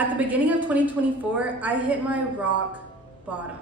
At the beginning of 2024, I hit my rock bottom.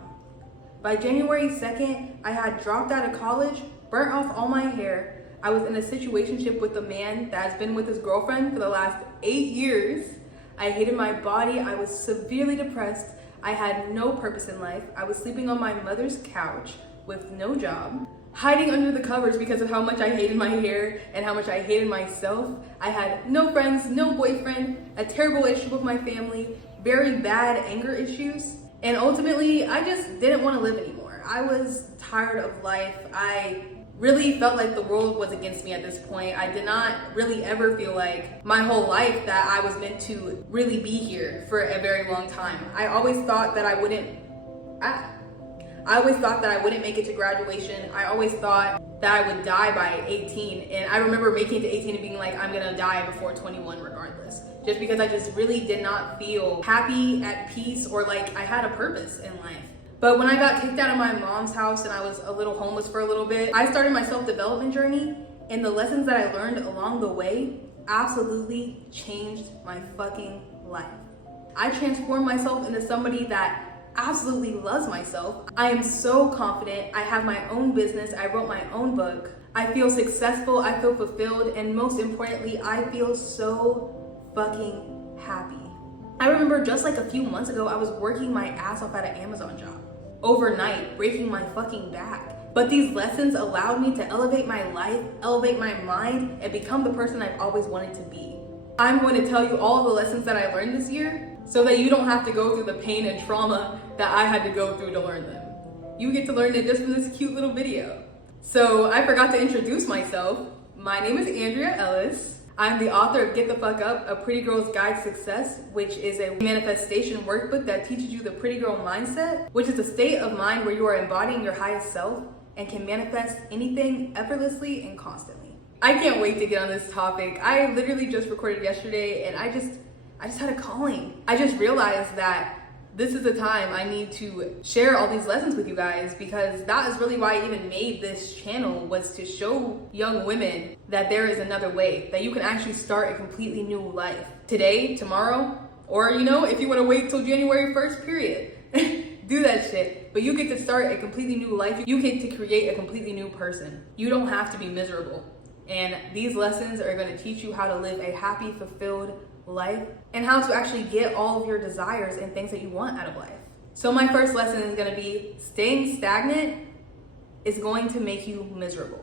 By January 2nd, I had dropped out of college, burnt off all my hair. I was in a situationship with a man that has been with his girlfriend for the last 8 years. I hated my body. I was severely depressed. I had no purpose in life. I was sleeping on my mother's couch with no job, hiding under the covers because of how much I hated my hair and how much I hated myself. I had no friends, no boyfriend, a terrible relationship with my family, very bad anger issues, and ultimately, I just didn't want to live anymore. I was tired of life. I really felt like the world was against me at this point. I did not really ever feel like my whole life that I was meant to really be here for a very long time. I always thought that I wouldn't make it to graduation. I always thought that I would die by 18. And I remember making it to 18 and being like, I'm gonna die before 21 regardless. Just because I just really did not feel happy, at peace, or like I had a purpose in life. But when I got kicked out of my mom's house and I was a little homeless for a little bit, I started my self-development journey, and the lessons that I learned along the way absolutely changed my fucking life. I transformed myself into somebody that absolutely loves myself. I am so confident. I have my own business. I wrote my own book. I feel successful. I feel fulfilled. And most importantly, I feel so fucking happy. I remember just like a few months ago, I was working my ass off at an Amazon job overnight, breaking my fucking back. But these lessons allowed me to elevate my life, elevate my mind, and become the person I've always wanted to be. I'm going to tell you all the lessons that I learned this year so that you don't have to go through the pain and trauma that I had to go through to learn them. You get to learn it just from this cute little video. So I forgot to introduce myself. My name is Andrea Ellis. I'm the author of Get the Fuck Up, A Pretty Girl's Guide to Success, which is a manifestation workbook that teaches you the pretty girl mindset, which is a state of mind where you are embodying your highest self and can manifest anything effortlessly and constantly. I can't wait to get on this topic. I literally just recorded yesterday and I just had a calling. I just realized that this is the time I need to share all these lessons with you guys, because that is really why I even made this channel, was to show young women that there is another way, that you can actually start a completely new life today, tomorrow, or if you want to wait till January 1st, period. Do that shit. But you get to start a completely new life. You get to create a completely new person. You don't have to be miserable. And these lessons are going to teach you how to live a happy, fulfilled life and how to actually get all of your desires and things that you want out of life. So my first lesson is going to be staying stagnant is going to make you miserable.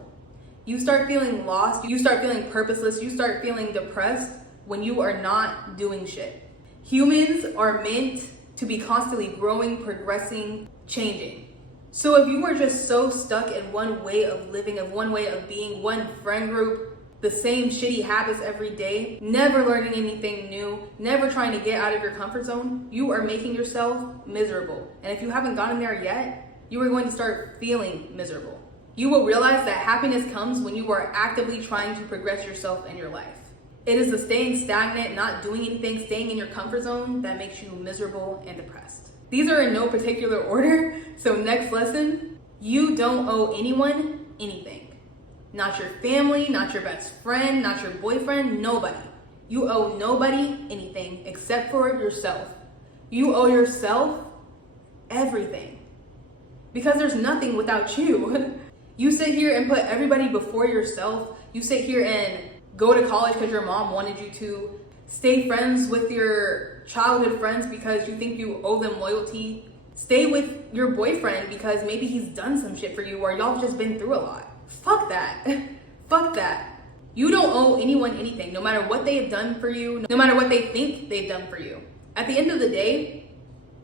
You start feeling lost, you start feeling purposeless, you start feeling depressed when you are not doing shit. Humans are meant to be constantly growing, progressing, changing. So if you are just so stuck in one way of living, of one way of being, one friend group, the same shitty habits every day, never learning anything new, never trying to get out of your comfort zone, you are making yourself miserable. And if you haven't gotten there yet, you are going to start feeling miserable. You will realize that happiness comes when you are actively trying to progress yourself in your life. It is the staying stagnant, not doing anything, staying in your comfort zone that makes you miserable and depressed. These are in no particular order. So next lesson, you don't owe anyone anything. Not your family, not your best friend, not your boyfriend, nobody. You owe nobody anything except for yourself. You owe yourself everything, because there's nothing without you. You sit here and put everybody before yourself. You sit here and go to college because your mom wanted you to. Stay friends with your childhood friends because you think you owe them loyalty. Stay with your boyfriend because maybe he's done some shit for you, or y'all have just been through a lot. Fuck that. Fuck that. You don't owe anyone anything, no matter what they have done for you, no matter what they think they've done for you. At the end of the day,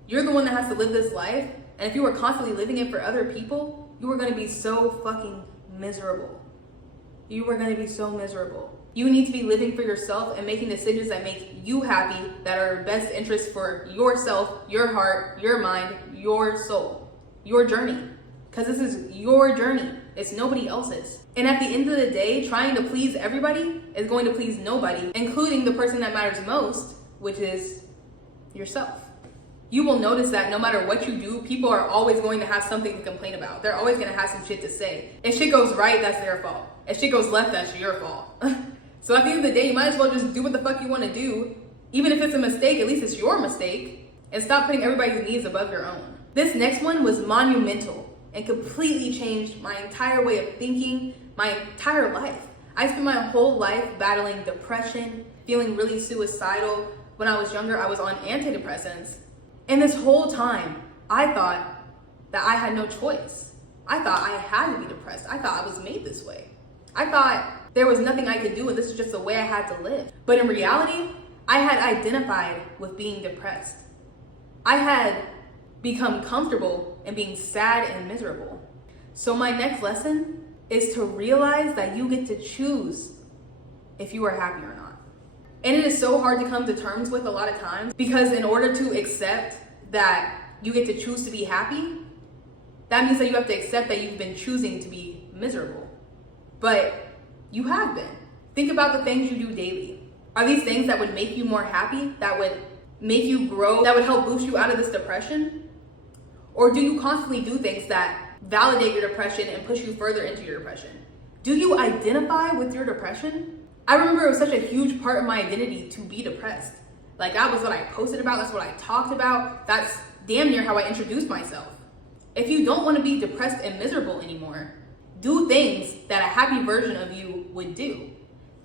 you're the one that has to live this life. And if you are constantly living it for other people, you are going to be so fucking miserable. You are going to be so miserable. You need to be living for yourself and making decisions that make you happy, that are best interest for yourself, your heart, your mind, your soul, your journey. Because this is your journey. It's nobody else's. And at the end of the day, trying to please everybody is going to please nobody, including the person that matters most, which is yourself. You will notice that no matter what you do, people are always going to have something to complain about. They're always going to have some shit to say. If shit goes right, that's their fault. If shit goes left, that's your fault. So at the end of the day, you might as well just do what the fuck you want to do Even if it's a mistake, at least it's your mistake. And stop putting everybody's needs above your own. This next one was monumental and completely changed my entire way of thinking, my entire life. I spent my whole life battling depression, feeling really suicidal. When I was younger, I was on antidepressants. And this whole time, I thought that I had no choice. I thought I had to be depressed. I thought I was made this way. I thought there was nothing I could do and this was just the way I had to live. But in reality, I had identified with being depressed. I had become comfortable in being sad and miserable. So my next lesson is to realize that you get to choose if you are happy or not. And it is so hard to come to terms with a lot of times, because in order to accept that you get to choose to be happy, that means that you have to accept that you've been choosing to be miserable. But you have been. Think about the things you do daily. Are these things that would make you more happy, that would make you grow, that would help boost you out of this depression? Or do you constantly do things that validate your depression and push you further into your depression? Do you identify with your depression? I remember it was such a huge part of my identity to be depressed. Like, that was what I posted about, that's what I talked about, that's damn near how I introduced myself. If you don't want to be depressed and miserable anymore, do things that a happy version of you would do.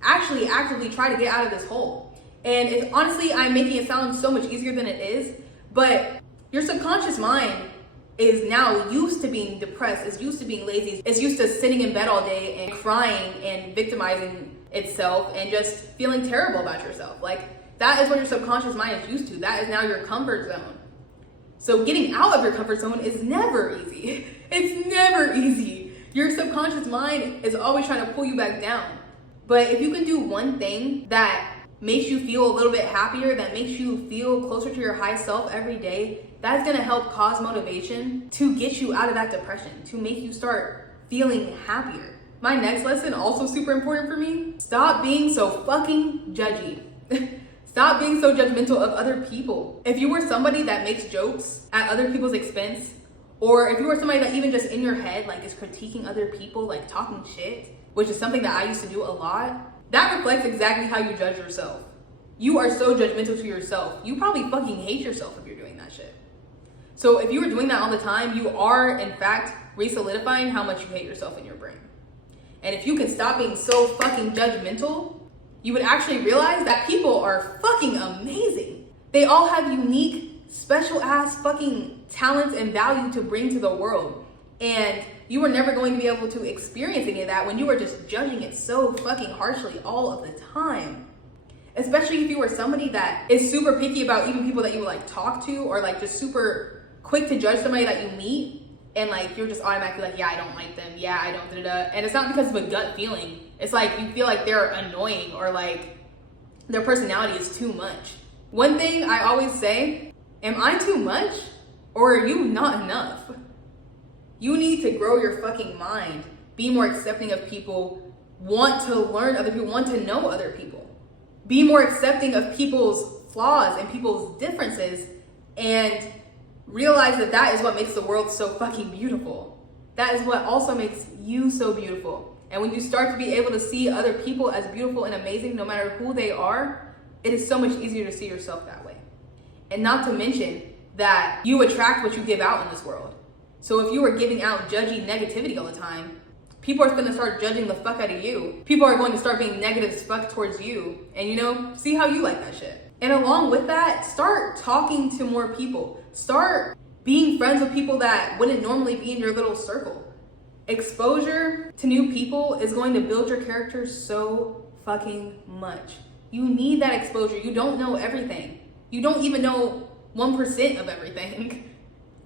Actually, actively try to get out of this hole. And honestly, I'm making it sound so much easier than it is, but your subconscious mind is now used to being depressed, is used to being lazy, is used to sitting in bed all day and crying and victimizing itself and just feeling terrible about yourself. Like, that is what your subconscious mind is used to. That is now your comfort zone. So getting out of your comfort zone is never easy. It's never easy. Your subconscious mind is always trying to pull you back down. But if you can do one thing that makes you feel a little bit happier, that makes you feel closer to your high self every day, that's gonna help cause motivation to get you out of that depression, to make you start feeling happier. My next lesson, also super important for me, stop being so fucking judgy. Stop being so judgmental of other people. If you were somebody that makes jokes at other people's expense, or if you were somebody that even just in your head, like, is critiquing other people, like talking shit, which is something that I used to do a lot, that reflects exactly how you judge yourself. You are so judgmental to yourself. You probably fucking hate yourself if you're doing that shit. So if you were doing that all the time, you are in fact re-solidifying how much you hate yourself in your brain. And if you can stop being so fucking judgmental, you would actually realize that people are fucking amazing. They all have unique, special ass fucking talents and value to bring to the world. And you were never going to be able to experience any of that when you were just judging it so fucking harshly all of the time. Especially if you were somebody that is super picky about even people that you like talk to, or like just super quick to judge somebody that you meet, and like you're just automatically like, yeah, I don't like them, yeah, I don't, da-da-da. And it's not because of a gut feeling. It's like you feel like they're annoying, or like their personality is too much. One thing I always say, am I too much, or are you not enough? You need to grow your fucking mind, be more accepting of people, want to learn other people, want to know other people. Be more accepting of people's flaws and people's differences, and realize that that is what makes the world so fucking beautiful. That is what also makes you so beautiful. And when you start to be able to see other people as beautiful and amazing, no matter who they are, it is so much easier to see yourself that way. And not to mention that you attract what you give out in this world. So if you are giving out judgy negativity all the time, people are going to start judging the fuck out of you. People are going to start being negative as fuck towards you. And you know, see how you like that shit. And along with that, start talking to more people. Start being friends with people that wouldn't normally be in your little circle. Exposure to new people is going to build your character so fucking much. You need that exposure. You don't know everything. You don't even know 1% of everything.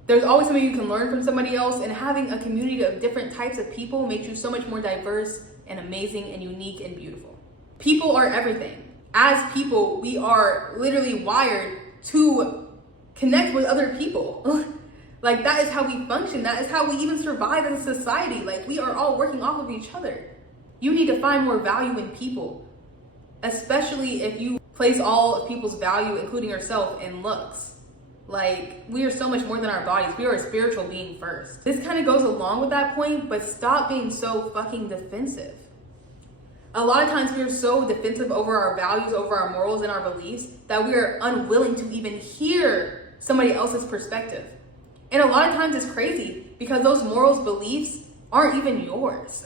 There's always something you can learn from somebody else, and having a community of different types of people makes you so much more diverse and amazing and unique and beautiful. People are everything. As people, we are literally wired to connect with other people. Like, that is how we function. That is how we even survive as a society. Like, we are all working off of each other. You need to find more value in people, especially if you place all of people's value, including yourself, in looks. Like, we are so much more than our bodies. We are a spiritual being first. This kind of goes along with that point, but stop being so fucking defensive. A lot of times we are so defensive over our values, over our morals and our beliefs that we are unwilling to even hear somebody else's perspective. And a lot of times it's crazy because those morals, beliefs aren't even yours.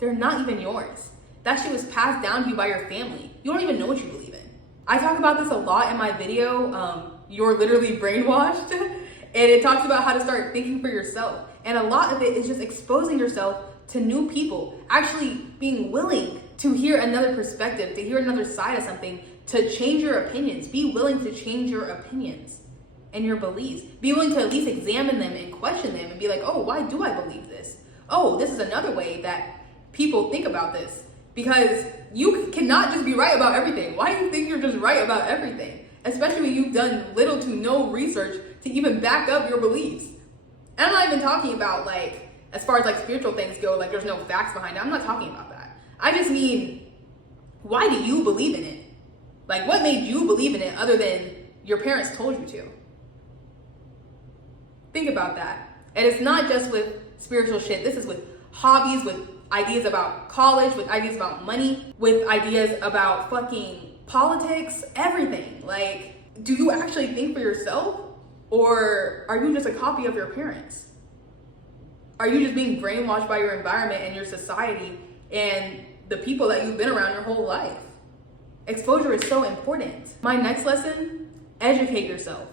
They're not even yours. That shit was passed down to you by your family. You don't even know what you believe in. I talk about this a lot in my video, You're Literally Brainwashed. And it talks about how to start thinking for yourself. And a lot of it is just exposing yourself to new people, actually being willing to hear another perspective, to hear another side of something, to change your opinions. Be willing to change your opinions and your beliefs. Be willing to at least examine them and question them and be like, oh, why do I believe this? Oh, this is another way that people think about this. Because you cannot just be right about everything. Why do you think you're just right about everything? Especially when you've done little to no research to even back up your beliefs. And I'm not even talking about like, as far as like spiritual things go, like there's no facts behind it. I'm not talking about that. I just mean, why do you believe in it? Like what made you believe in it other than your parents told you to? Think about that. And it's not just with spiritual shit. This is with hobbies, with ideas about college, with ideas about money, with ideas about fucking politics, everything. Like, do you actually think for yourself? Or are you just a copy of your parents? Are you just being brainwashed by your environment and your society and the people that you've been around your whole life? Exposure is so important. My next lesson, educate yourself.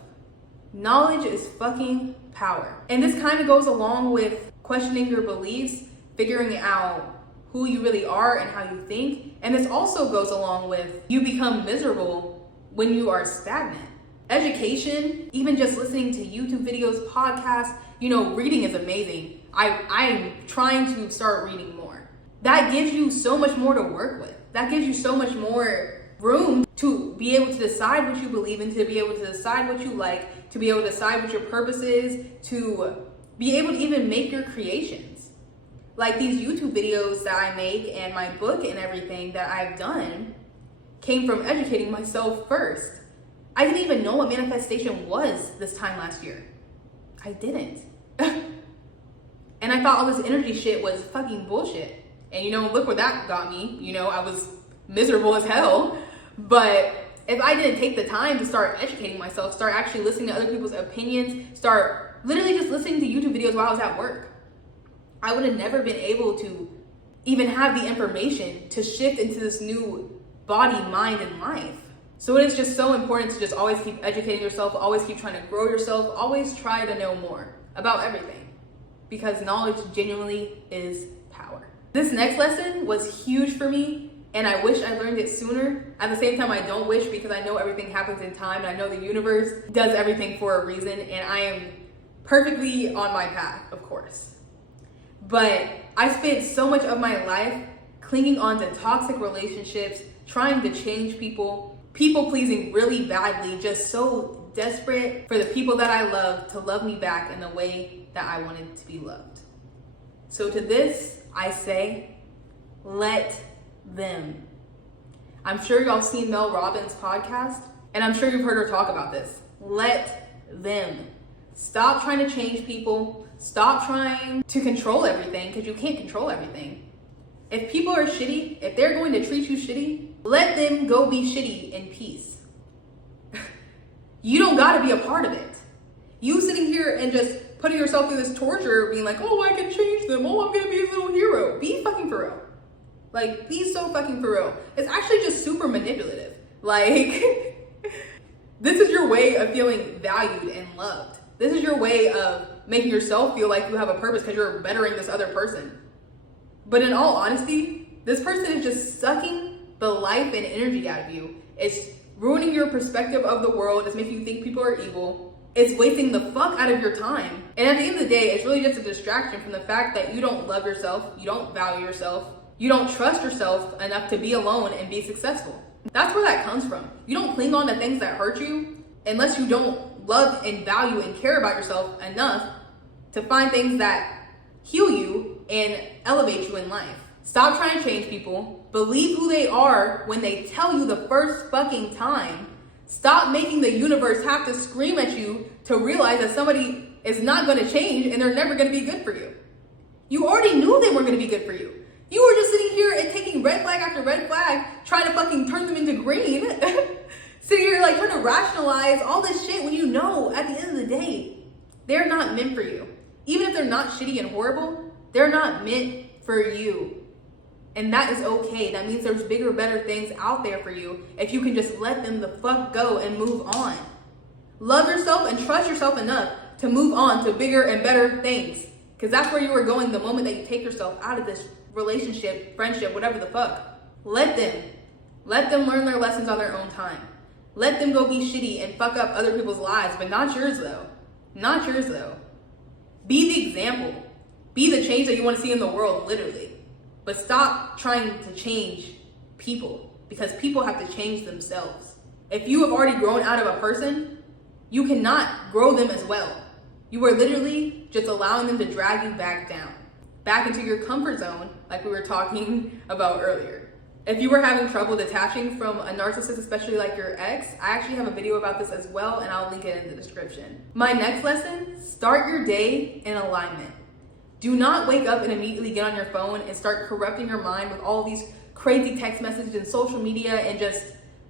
Knowledge is fucking power. And this kind of goes along with questioning your beliefs, figuring out who you really are and how you think. And this also goes along with you become miserable when you are stagnant. Education, even just listening to YouTube videos, podcasts, reading is amazing. I'm trying to start reading more. That gives you so much more to work with. That gives you so much more room to be able to decide what you believe in, to be able to decide what you like, to be able to decide what your purpose is, to be able to even make your creations. Like these YouTube videos that I make and my book and everything that I've done came from educating myself first. I didn't even know what manifestation was this time last year. I didn't. And I thought all this energy shit was fucking bullshit. And look where that got me. I was miserable as hell. But if I didn't take the time to start educating myself, start actually listening to other people's opinions, start literally just listening to YouTube videos while I was at work, I would have never been able to even have the information to shift into this new body, mind, and life. So it is just so important to just always keep educating yourself, always keep trying to grow yourself, always try to know more about everything, because knowledge genuinely is power. This next lesson was huge for me, and I wish I learned it sooner. At the same time, I don't wish, because I know everything happens in time, and I know the universe does everything for a reason, and I am perfectly on my path, of course. But I spent so much of my life clinging on to toxic relationships, trying to change people pleasing really badly, just so desperate for the people that I love to love me back in the way that I wanted to be loved. So to this, I say, let them. I'm sure y'all seen Mel Robbins' podcast, and I'm sure you've heard her talk about this. Let them. Stop trying to change people. Stop trying to control everything, because you can't control everything. If people are shitty, if they're going to treat you shitty, let them go be shitty in peace. You don't gotta be a part of it. You sitting here and just putting yourself through this torture, being like, oh, I can change them. Oh, I'm gonna be a little hero. Be fucking for real. Like, be so fucking for real. It's actually just super manipulative. Like, this is your way of feeling valued and loved. This is your way of making yourself feel like you have a purpose because you're bettering this other person. But in all honesty, this person is just sucking the life and energy out of you. It's ruining your perspective of the world. It's making you think people are evil. It's wasting the fuck out of your time. And at the end of the day, it's really just a distraction from the fact that you don't love yourself, you don't value yourself, you don't trust yourself enough to be alone and be successful. That's where that comes from. You don't cling on to things that hurt you unless you don't love and value and care about yourself enough to find things that heal you and elevate you in life. Stop trying to change people. Believe who they are when they tell you the first fucking time. Stop making the universe have to scream at you to realize that somebody is not going to change and they're never going to be good for you. You already knew they weren't going to be good for you. You were just sitting here and taking red flag after red flag, trying to fucking turn them into green. Sitting here like trying to rationalize all this shit when you know at the end of the day, they're not meant for you. Even if they're not shitty and horrible, they're not meant for you. And that is okay. That means there's bigger, better things out there for you if you can just let them the fuck go and move on. Love yourself and trust yourself enough to move on to bigger and better things. Because that's where you are going the moment that you take yourself out of this relationship, friendship, whatever the fuck. Let them learn their lessons on their own time. Let them go be shitty and fuck up other people's lives, but not yours though. Not yours though. Be the example. Be the change that you want to see in the world, literally. But stop trying to change people, because people have to change themselves. If you have already grown out of a person, you cannot grow them as well. You are literally just allowing them to drag you back down, back into your comfort zone, like we were talking about earlier. If you were having trouble detaching from a narcissist, especially like your ex, I actually have a video about this as well, and I'll link it in the description. My next lesson, start your day in alignment. Do not wake up and immediately get on your phone and start corrupting your mind with all these crazy text messages and social media and just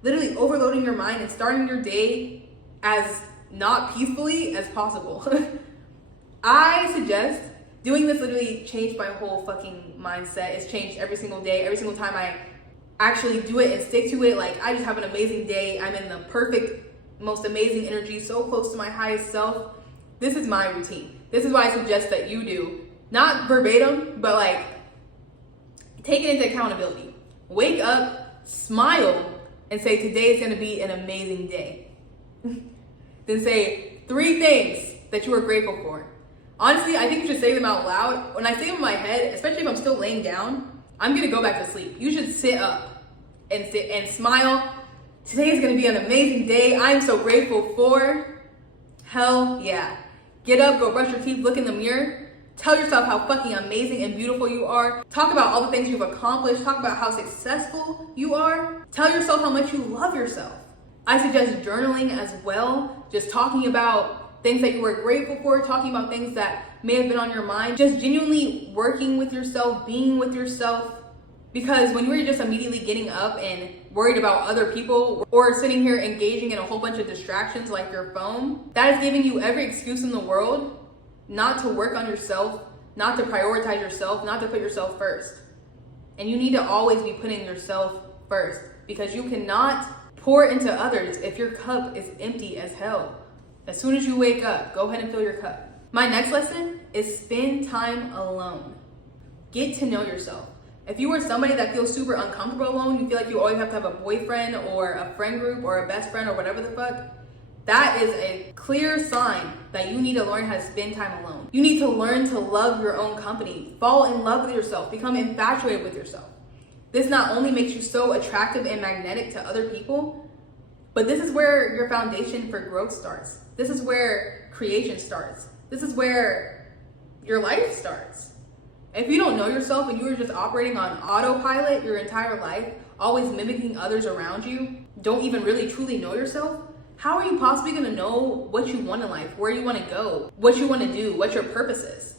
literally overloading your mind and starting your day as not peacefully as possible. I suggest doing this literally changed my whole fucking mindset. It's changed every single day. Every single time I actually do it and stick to it, like I just have an amazing day. I'm in the perfect, most amazing energy, so close to my highest self. This is my routine. This is what I suggest that you do. Not verbatim, but like take it into accountability. Wake up, smile, and say today is gonna be an amazing day. Then say 3 things that you are grateful for. Honestly, I think you should say them out loud. When I say them in my head, especially if I'm still laying down, I'm gonna go back to sleep. You should sit up and sit and smile. Today is gonna be an amazing day. I'm so grateful for. Hell yeah. Get up, go brush your teeth, look in the mirror. Tell yourself how fucking amazing and beautiful you are. Talk about all the things you've accomplished. Talk about how successful you are. Tell yourself how much you love yourself. I suggest journaling as well. Just talking about things that you were grateful for, talking about things that may have been on your mind. Just genuinely working with yourself, being with yourself. Because when you're just immediately getting up and worried about other people or sitting here engaging in a whole bunch of distractions like your phone, that is giving you every excuse in the world not to work on yourself, not to prioritize yourself, not to put yourself first. And you need to always be putting yourself first, because you cannot pour into others if your cup is empty as hell. As soon as you wake up, go ahead and fill your cup. My next lesson is spend time alone. Get to know yourself. If you are somebody that feels super uncomfortable alone, you feel like you always have to have a boyfriend or a friend group or a best friend or whatever the fuck, that is a clear sign that you need to learn how to spend time alone. You need to learn to love your own company, fall in love with yourself, become infatuated with yourself. This not only makes you so attractive and magnetic to other people, but this is where your foundation for growth starts. This is where creation starts. This is where your life starts. If you don't know yourself and you are just operating on autopilot your entire life, always mimicking others around you, don't even really truly know yourself, how are you possibly gonna know what you want in life, where you wanna go, what you wanna do, what your purpose is?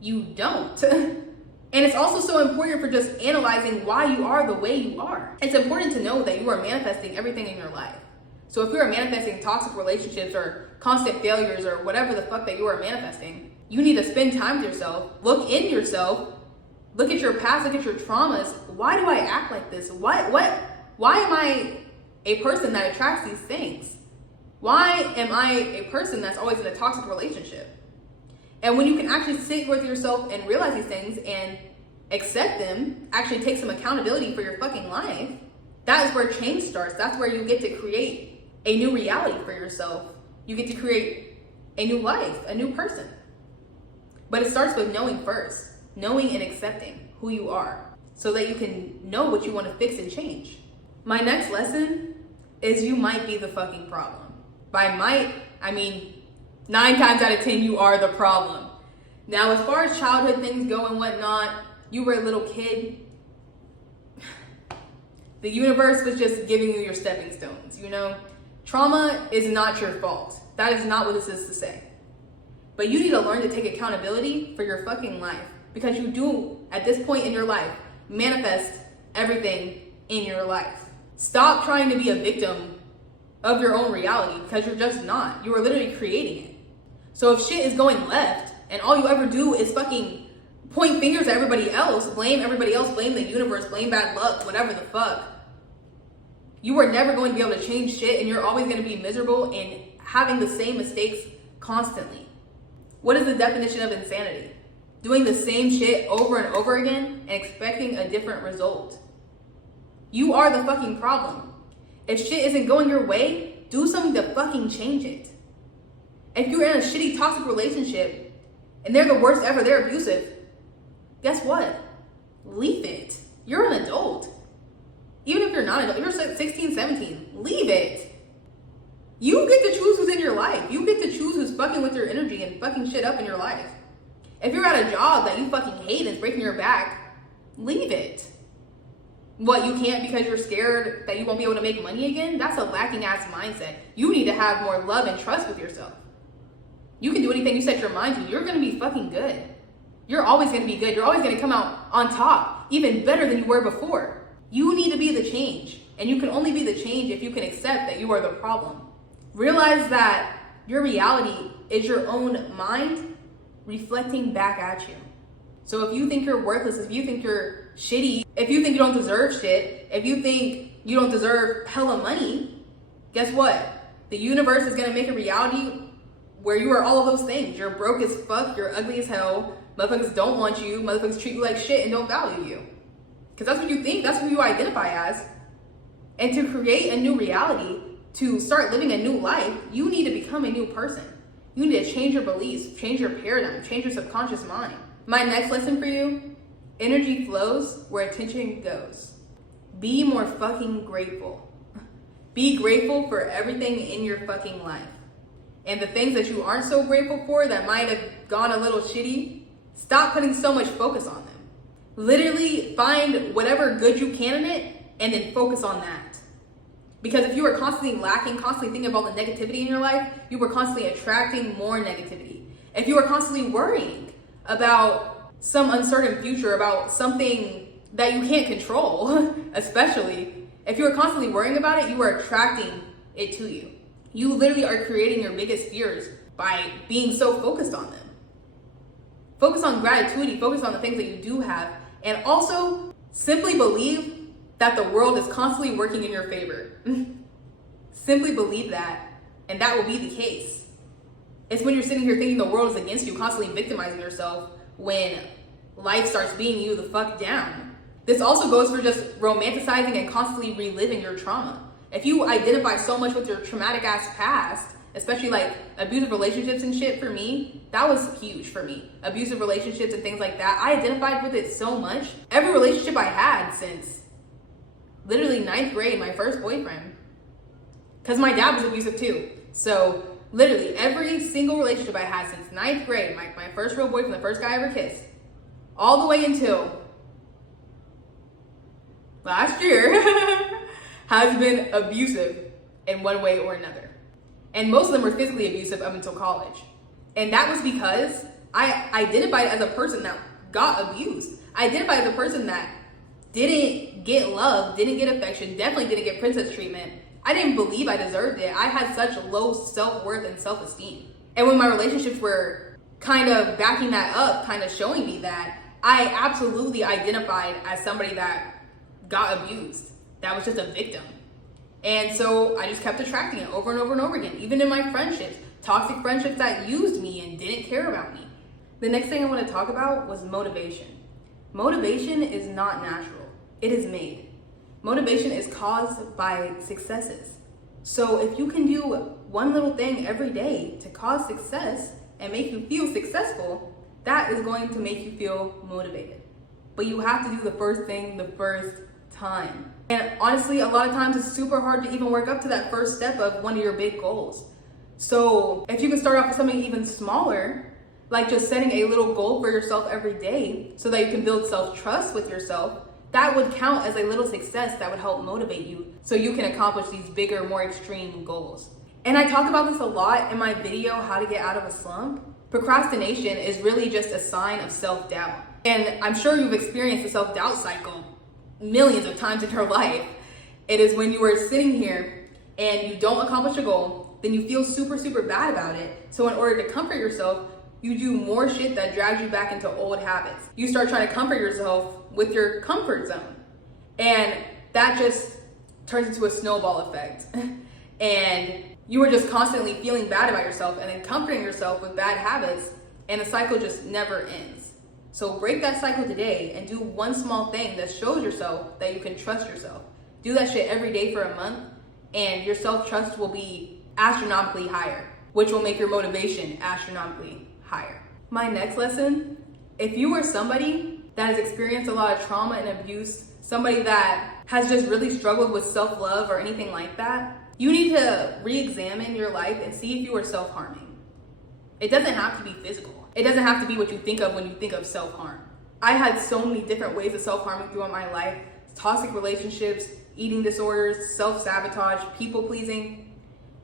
You don't. And it's also so important for just analyzing why you are the way you are. It's important to know that you are manifesting everything in your life. So if you are manifesting toxic relationships or constant failures or whatever the fuck that you are manifesting, you need to spend time with yourself, look in yourself, look at your past, look at your traumas. Why do I act like this? Why am I a person that attracts these things? Why am I a person that's always in a toxic relationship? And when you can actually sit with yourself and realize these things and accept them, actually take some accountability for your fucking life, that is where change starts. That's where you get to create a new reality for yourself. You get to create a new life, a new person. But it starts with knowing first, knowing and accepting who you are so that you can know what you want to fix and change. My next lesson is you might be the fucking problem. By might, I mean 9 times out of 10, you are the problem. Now, as far as childhood things go and whatnot, you were a little kid. The universe was just giving you your stepping stones, you know? Trauma is not your fault. That is not what this is to say. But you need to learn to take accountability for your fucking life, because you do, at this point in your life, manifest everything in your life. Stop trying to be a victim of your own reality, because you're just not. You are literally creating it. So if shit is going left and all you ever do is fucking point fingers at everybody else, blame the universe, blame bad luck, whatever the fuck, you are never going to be able to change shit, and you're always going to be miserable and having the same mistakes constantly. What is the definition of insanity? Doing the same shit over and over again and expecting a different result. You are the fucking problem. If shit isn't going your way, do something to fucking change it. If you're in a shitty toxic relationship and they're the worst ever, they're abusive, guess what? Leave it. You're an adult. Even if you're not an adult, you're 16, 17, leave it. You get to choose who's in your life. You get to choose who's fucking with your energy and fucking shit up in your life. If you're at a job that you fucking hate and it's breaking your back, leave it. What, you can't because you're scared that you won't be able to make money again? That's a lacking ass mindset. You need to have more love and trust with yourself. You can do anything you set your mind to. You're gonna be fucking good. You're always gonna be good. You're always gonna come out on top, even better than you were before. You need to be the change, and you can only be the change if you can accept that you are the problem. Realize that your reality is your own mind reflecting back at you. So if you think you're worthless, if you think you're shitty, if you think you don't deserve shit, if you think you don't deserve hella money, guess what? The universe is gonna make a reality where you are all of those things. You're broke as fuck, you're ugly as hell, motherfuckers don't want you, motherfuckers treat you like shit and don't value you. Because that's what you think, that's who you identify as. And to create a new reality, to start living a new life, you need to become a new person. You need to change your beliefs, change your paradigm, change your subconscious mind. My next lesson for you, energy flows where attention goes. Be more fucking grateful. Be grateful for everything in your fucking life. And the things that you aren't so grateful for that might have gone a little shitty, stop putting so much focus on them. Literally find whatever good you can in it and then focus on that. Because if you are constantly lacking, constantly thinking about the negativity in your life, you are constantly attracting more negativity. If you are constantly worrying about some uncertain future, about something that you can't control, especially, if you are constantly worrying about it, you are attracting it to you. You literally are creating your biggest fears by being so focused on them. Focus on gratitude, focus on the things that you do have, and also simply believe that the world is constantly working in your favor. Simply believe that, and that will be the case. It's when you're sitting here thinking the world is against you, constantly victimizing yourself, when life starts beating you the fuck down. This also goes for just romanticizing and constantly reliving your trauma. If you identify so much with your traumatic ass past, especially like abusive relationships and shit, for me, that was huge for me. Abusive relationships and things like that, I identified with it so much. Every relationship I had since literally 9th grade, my first boyfriend, because my dad was abusive too. So literally every single relationship I had since 9th grade, my first real boyfriend, the first guy I ever kissed, all the way until last year, has been abusive in one way or another. And most of them were physically abusive up until college. And that was because I identified as a person that got abused. I identified as a person that didn't get love, didn't get affection, definitely didn't get princess treatment. I didn't believe I deserved it. I had such low self-worth and self-esteem. And when my relationships were kind of backing that up, kind of showing me that, I absolutely identified as somebody that got abused, that was just a victim. And so I just kept attracting it over and over and over again, even in my friendships, toxic friendships that used me and didn't care about me. The next thing I want to talk about was motivation. Motivation is not natural, it is made. Motivation is caused by successes. So if you can do one little thing every day to cause success and make you feel successful, that is going to make you feel motivated. But you have to do the first thing the first time. And honestly, a lot of times it's super hard to even work up to that first step of one of your big goals. So if you can start off with something even smaller, like just setting a little goal for yourself every day so that you can build self-trust with yourself, that would count as a little success that would help motivate you so you can accomplish these bigger, more extreme goals. And I talk about this a lot in my video, How to Get Out of a Slump. Procrastination is really just a sign of self-doubt. And I'm sure you've experienced the self-doubt cycle millions of times in your life. It is when you are sitting here and you don't accomplish a goal, then you feel super, super bad about it. So in order to comfort yourself, you do more shit that drags you back into old habits. You start trying to comfort yourself with your comfort zone. And that just turns into a snowball effect. And you are just constantly feeling bad about yourself and then comforting yourself with bad habits, and the cycle just never ends. So break that cycle today and do one small thing that shows yourself that you can trust yourself. Do that shit every day for a month, and your self-trust will be astronomically higher, which will make your motivation astronomically higher. My next lesson, if you are somebody that has experienced a lot of trauma and abuse, somebody that has just really struggled with self-love or anything like that, you need to re-examine your life and see if you are self-harming. It doesn't have to be physical. It doesn't have to be what you think of when you think of self-harm. I had so many different ways of self-harming throughout my life. Toxic relationships, eating disorders, self-sabotage, people-pleasing.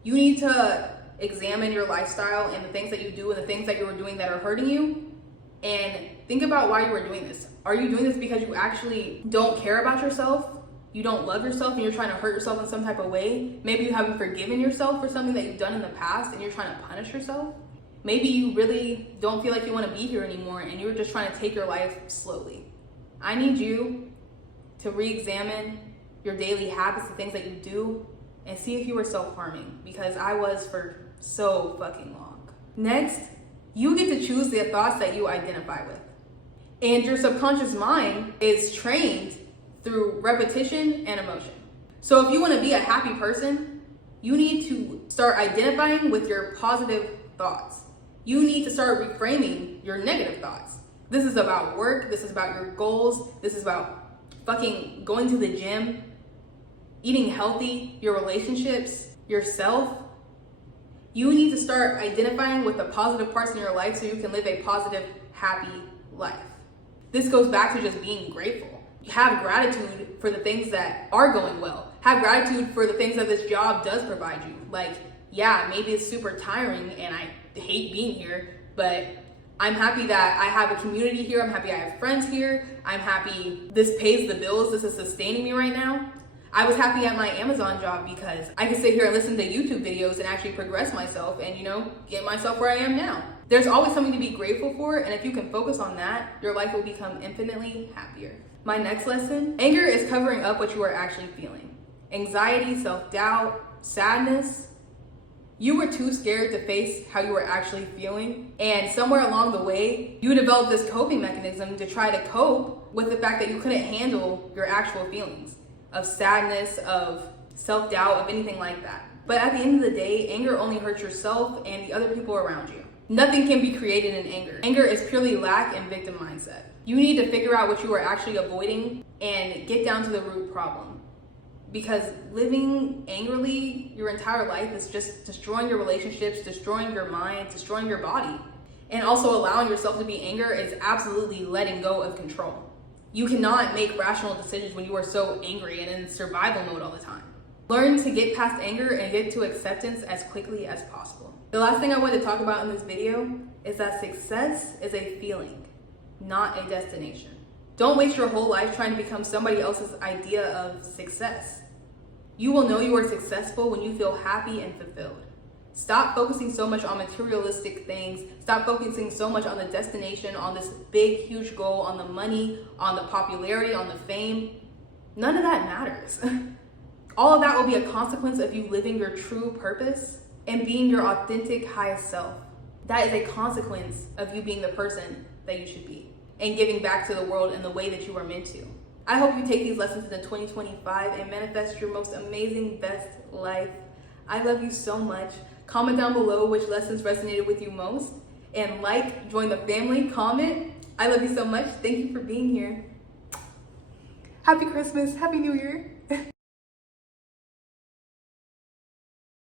You need to examine your lifestyle and the things that you do and the things that you are doing that are hurting you, and think about why you are doing this. Are you doing this because you actually don't care about yourself? You don't love yourself and you're trying to hurt yourself in some type of way? Maybe you haven't forgiven yourself for something that you've done in the past and you're trying to punish yourself? Maybe you really don't feel like you want to be here anymore and you're just trying to take your life slowly. I need you to re-examine your daily habits, the things that you do, and see if you were self-harming, because I was for so fucking long. Next, you get to choose the thoughts that you identify with. And your subconscious mind is trained through repetition and emotion. So if you want to be a happy person, you need to start identifying with your positive thoughts. You need to start reframing your negative thoughts. This is about work, this is about your goals, this is about fucking going to the gym, eating healthy, your relationships, yourself. You need to start identifying with the positive parts in your life so you can live a positive, happy life. This goes back to just being grateful. Have gratitude for the things that are going well. Have gratitude for the things that this job does provide you. Like, yeah, maybe it's super tiring and I hate being here, but I'm happy that I have a community here. I'm happy I have friends here. I'm happy this pays the bills. This is sustaining me right now. I was happy at my Amazon job because I could sit here and listen to YouTube videos and actually progress myself and, get myself where I am now. There's always something to be grateful for, and if you can focus on that, your life will become infinitely happier. My next lesson, anger is covering up what you are actually feeling. Anxiety, self-doubt, sadness. You were too scared to face how you were actually feeling, and somewhere along the way, you developed this coping mechanism to try to cope with the fact that you couldn't handle your actual feelings of sadness, of self-doubt, of anything like that. But at the end of the day, anger only hurts yourself and the other people around you. Nothing can be created in anger. Anger is purely lack and victim mindset. You need to figure out what you are actually avoiding and get down to the root problem. Because living angrily your entire life is just destroying your relationships, destroying your mind, destroying your body. And also allowing yourself to be angry is absolutely letting go of control. You cannot make rational decisions when you are so angry and in survival mode all the time. Learn to get past anger and get to acceptance as quickly as possible. The last thing I want to talk about in this video is that success is a feeling, not a destination. Don't waste your whole life trying to become somebody else's idea of success. You will know you are successful when you feel happy and fulfilled. Stop focusing so much on materialistic things. Stop focusing so much on the destination, on this big, huge goal, on the money, on the popularity, on the fame. None of that matters. All of that will be a consequence of you living your true purpose and being your authentic highest self. That is a consequence of you being the person that you should be and giving back to the world in the way that you are meant to. I hope you take these lessons into 2025 and manifest your most amazing, best life. I love you so much. Comment down below which lessons resonated with you most, and join the family, comment. I love you so much. Thank you for being here. Happy Christmas, Happy New Year.